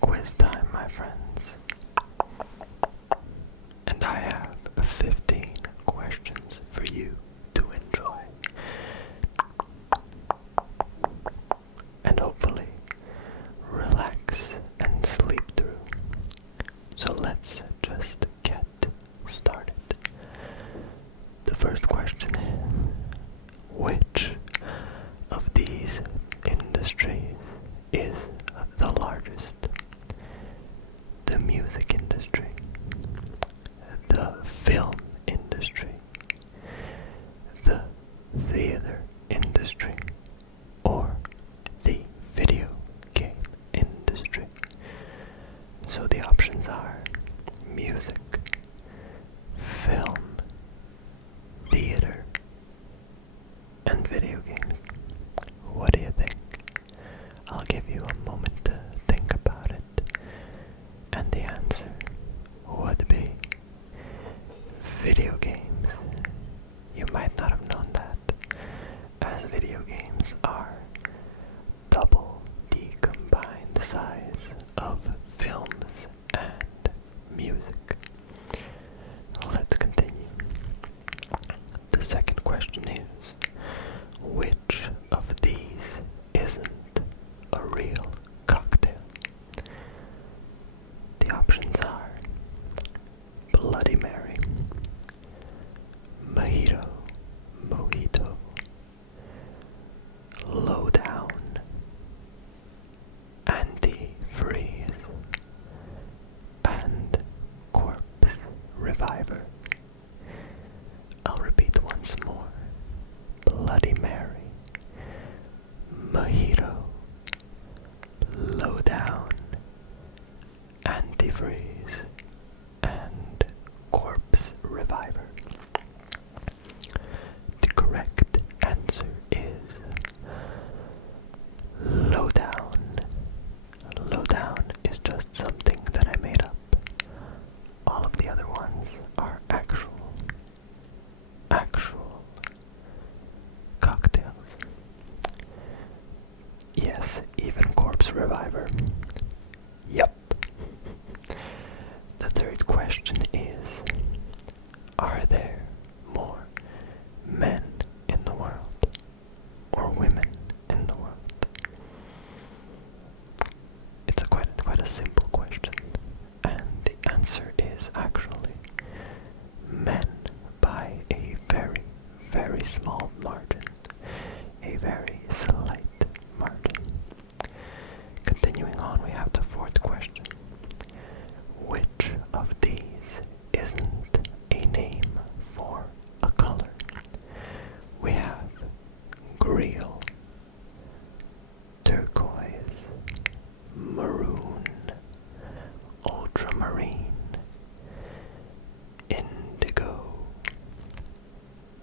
quiz time, my friends. And I have 15 questions for you to enjoy. And hopefully relax and sleep through. So let's just get started. The first question is, which of these industries is the largest? The music industry, the film industry, the theater industry, or the video game industry. So the options are music, film, theater, and video games. What do you think? I'll give you a moment to think about it. And the answer would be video games. You might not have known that, as video games are double the combined size of films and music. Let's continue. The second question is, which of these isn't a real cocktail? The options are Bloody Mary, Mojito, Lowdown, Antifreeze, and Corpse Reviver. I'll repeat once more. Bloody Mary, Mojito, Lowdown, Antifreeze, and Corpse Reviver. The correct answer is Lowdown. Lowdown is just something that I made up. All of the other ones are actual cocktails. Yes, even Corpse Reviver. Yup. The third question is, are there more men in the world or women in the world? It's quite a simple question, and the answer is actually men by a very, very small margin, a very slight margin. Continuing on, we have the fourth question. Which of these isn't a name for a color? We have Greel, Turquoise, Maroon, Ultramarine, Indigo,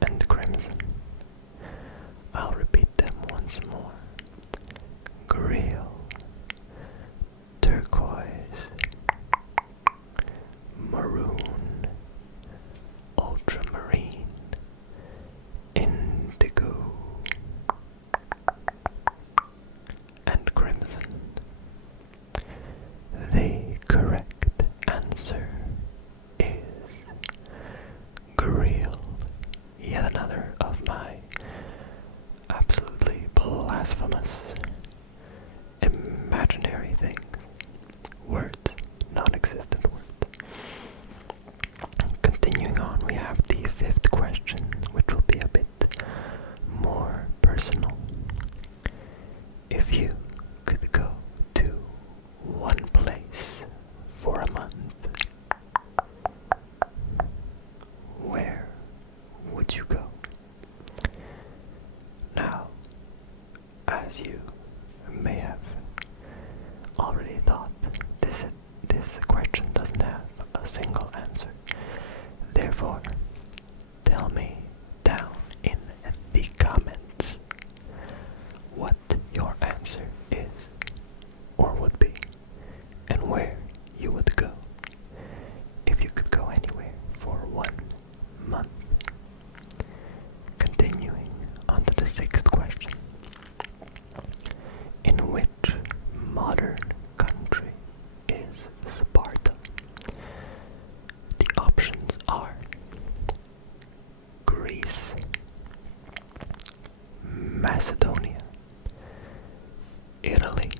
and Crimson. I'll repeat them once more. Greel, Turquoise, Maroon, Ultramarine, Indigo, and Crimson. The correct answer is Greel. Yet another of my absolutely blasphemous imaginary things. Words, non-existent words. Continuing on, we have the fifth question, which will be a bit more personal. If you could go to one place for a month, where would you go? Now, as you may have already thought, this question doesn't have a single answer. Therefore, tell me down in the comments what your answer is or would be, and where you would go if you could go anywhere for 1 month. Continuing on to the sixth question. In which modern country Macedonia, Italy,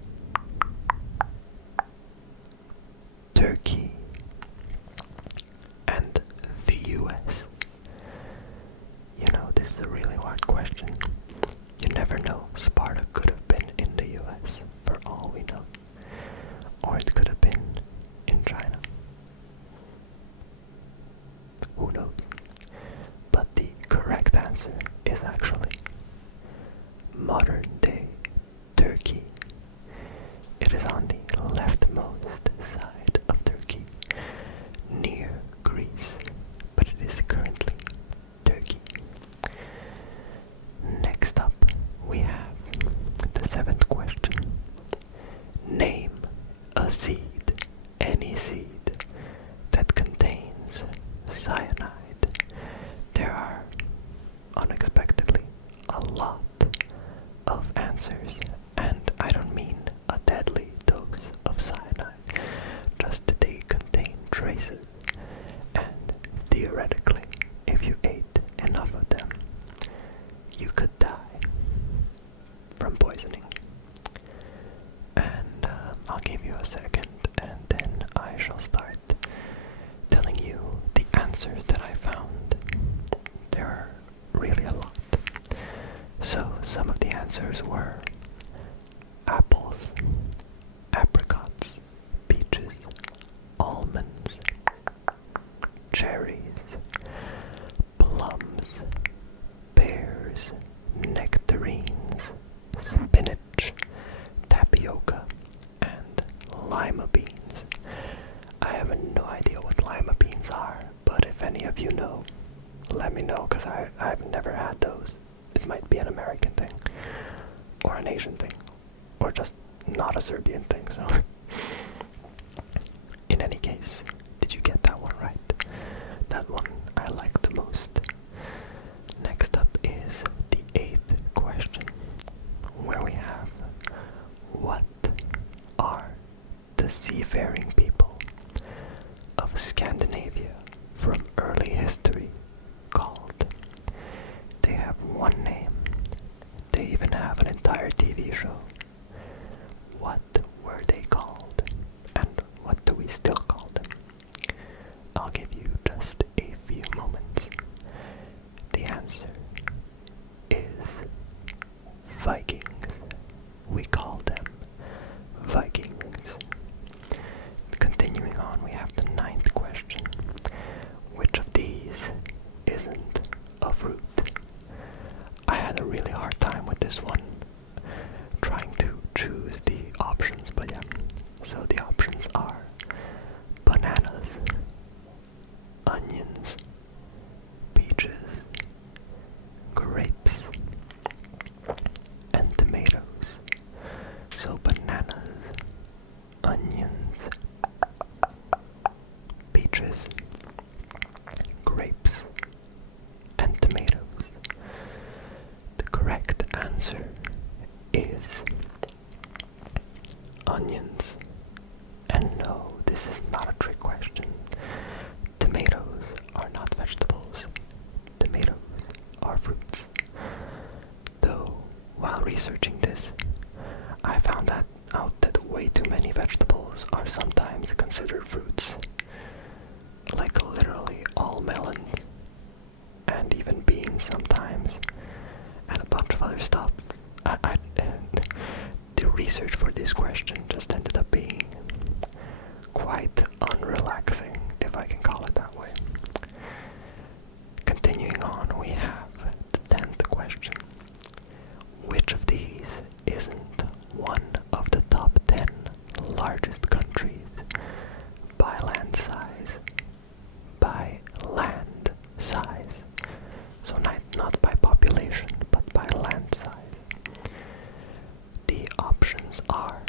Turkey, and the US. You know, this is a really hard question. You never know. Sparta could have been in the US, for all we know. Or it could have been in China. Who knows? But the correct answer is actually modern day Turkey. It is on the leftmost side of Turkey, near Greece, but it is currently Turkey. Next up, we have the seventh question. Name a seed, any seed, that contains cyanide. There are, unexpectedly, a lot of answers, and I don't mean a deadly dose of cyanide, just that they contain traces, and theoretically, if you ate enough of them, you could die from poisoning. And I'll give you a second, and then I shall start telling you the answers that I found. There are really a lot. So some of the answers were apples, apricots, peaches, almonds, cherries, plums, pears, nectarines, spinach, tapioca, and lima beans. I have no idea what lima beans are, but if any of you know, let me know, because I've never had those. It might be an American thing, or an Asian thing, or just not a Serbian thing, so. In any case, did you get that one right? That one I like the most. Next up is the eighth question, where we have, what are the seafaring people of Scandinavia from early history called? They have one name. They even have an entire TV show. What were they called? And what do we still call them? I'll give you just a few moments. The answer is Vikings. We call them Vikings. Continuing on, we have the ninth question. Which of these isn't a fruit? I had a really hard time with this one, trying to choose the options, but yeah. So the options are bananas, onions, peaches, grapes, and tomatoes. So bananas, onions, peaches, grapes, and tomatoes. The correct answer is onions. And no, this is not a trick question. Tomatoes are not vegetables. Tomatoes are fruits. Though, while researching this, I found out that way too many vegetables are sometimes considered fruits. Like literally all melons, and even beans sometimes, and a bunch of other stuff. The research for this question just ended up being quite unrelaxing, if I can call it that way. Continuing on, we have the 10th question. Which of these isn't one of the top 10 largest countries by land size? By land size. So not by population, but by land size. The options are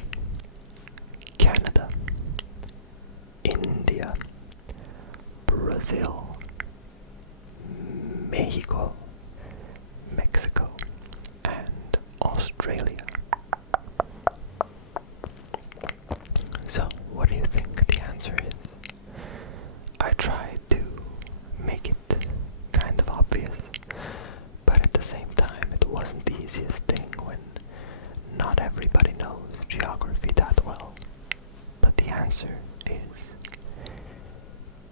geography that well, but the answer is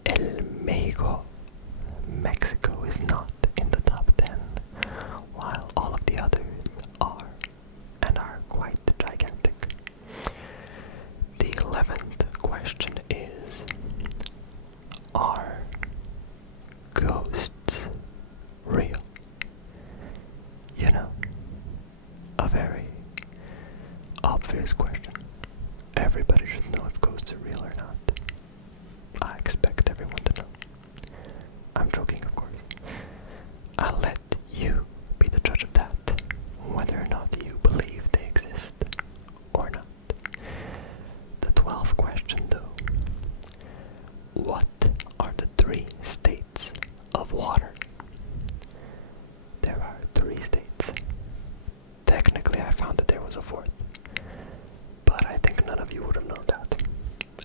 El Mexico. Mexico is not in the top 10, while all of the others are, and are quite gigantic. The 11th question is, are ghosts real? You know, a very obvious question. Everybody should know if ghosts are real or not. I expect everyone to know. I'm joking, of course. I'll let you be the judge of that, whether or not you believe they exist or not. The 12th question, though. What are the 3 states of water? There are 3 states. Technically, I found that there was a 4th, but I think none of you would have known that.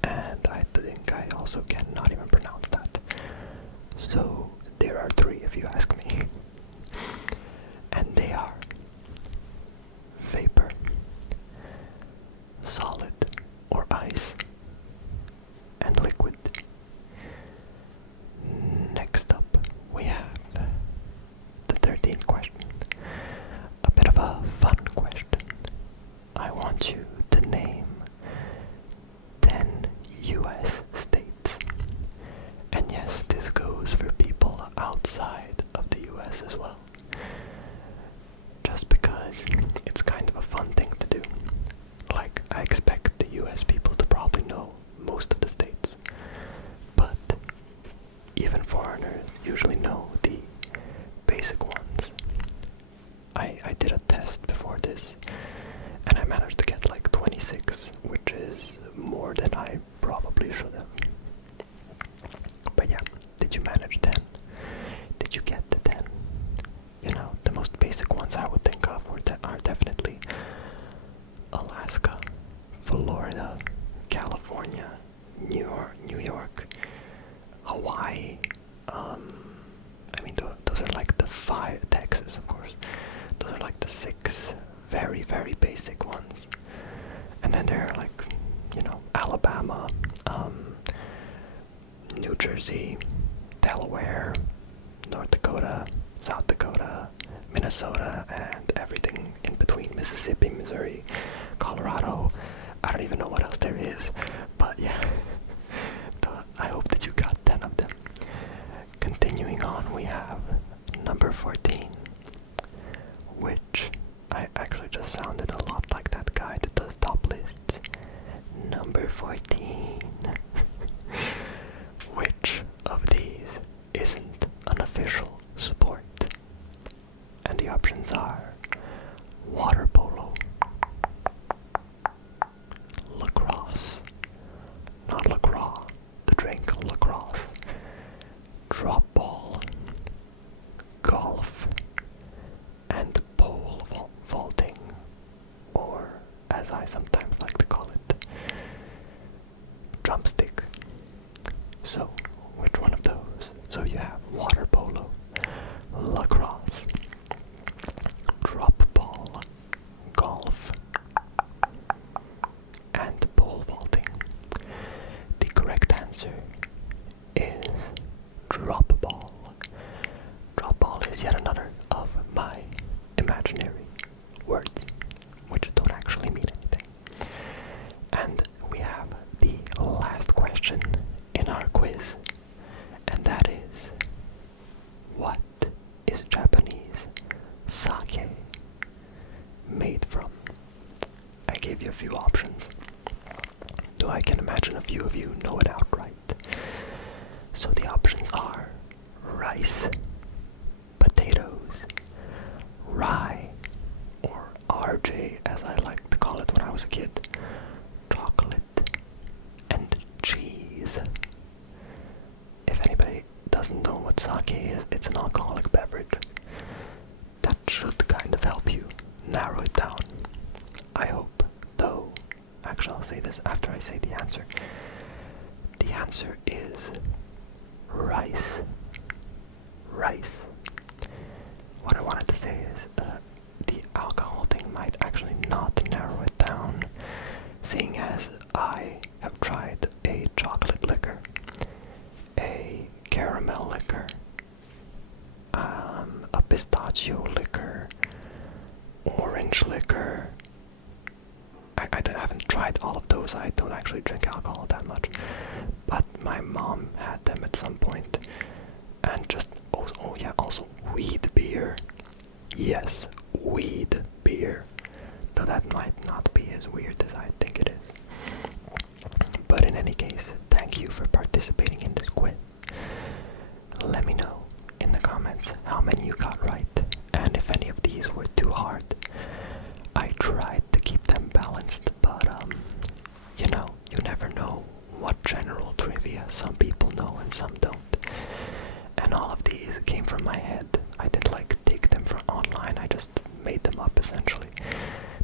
And I think I also cannot even pronounce that. So, there are 3 if you ask me. And they are vapor, solid or ice, and liquid. Next up, we have the 13th question. A bit of a fun question. I want you to name 10 US states. And yes, this goes for people outside of the US as well. Just because it's kind of a fun thing to do. Like, I expect the US people to probably know most of the states. But even foreigners usually know the basic ones. I did a test before this, and I managed to get like 26, which is more than I probably should have. But yeah, did you manage 10? Did you get the 10? You know, the most basic ones I would think of are definitely Alaska, Florida, California, New York, Hawaii. I mean, those are like the 5, Texas, of course. Those are like the 6 very, very basic ones. And then there are like, you know, Alabama, New Jersey, Delaware, North Dakota, South Dakota, Minnesota, and everything in between. Mississippi, Missouri, Colorado. I don't even know what else there is, but yeah. I hope that you got 10 of them. Continuing on, we have number 14, which I actually just sounded a lot like that guy that does top lists. Number 14. Which of these isn't an official sport? And the options are water polo, lacrosse, not lacroix, the drink lacrosse, drop ball, golf, and pole vaulting, or as I sometimes like to call it, drumstick. So, which one of those? So you have water polo, lacrosse, drop ball, golf, and pole vaulting. The correct answer is drop ball. Drop ball is yet another of my imaginary words, which don't actually mean anything. And we have the last question in our quiz, and that is, what is Japanese sake made from? I gave you a few options, though I can imagine a few of you know it outright. So the options are rice, potatoes, rye, or RJ as I like to call it when I was a kid, chocolate, and cheese. If anybody doesn't know what sake is, it's an alcoholic beverage. That should kind of help you narrow it down. I hope, though. Actually, I'll say this after I say the answer. The answer is rice. Rice. What I wanted to say is the alcohol thing might actually not narrow it down, never. I haven't tried all of those. I don't actually drink alcohol that much. But my mom had them at some point. And just, oh yeah, also weed beer. Yes, weed beer. Though that might not be as weird as I think it is. But in any case, thank you for participating in this quiz. Let me know in the comments how many you got right, and if any of these were too hard. I tried to keep them balanced, but you know, you never know what general trivia some people know and some don't. And all of these came from my head. I didn't like take them from online, I just made them up essentially.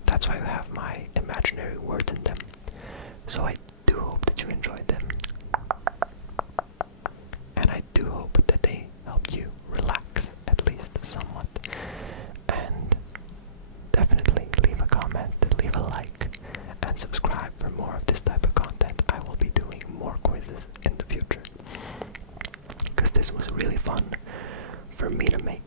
That's why I have my imaginary words in them. So I do hope that you enjoyed them. And I do hope that they helped you relax, at least somewhat. And definitely leave a comment, leave a like, and subscribe for more of this type of content. I will be doing more quizzes in the future, because this was really fun for me to make.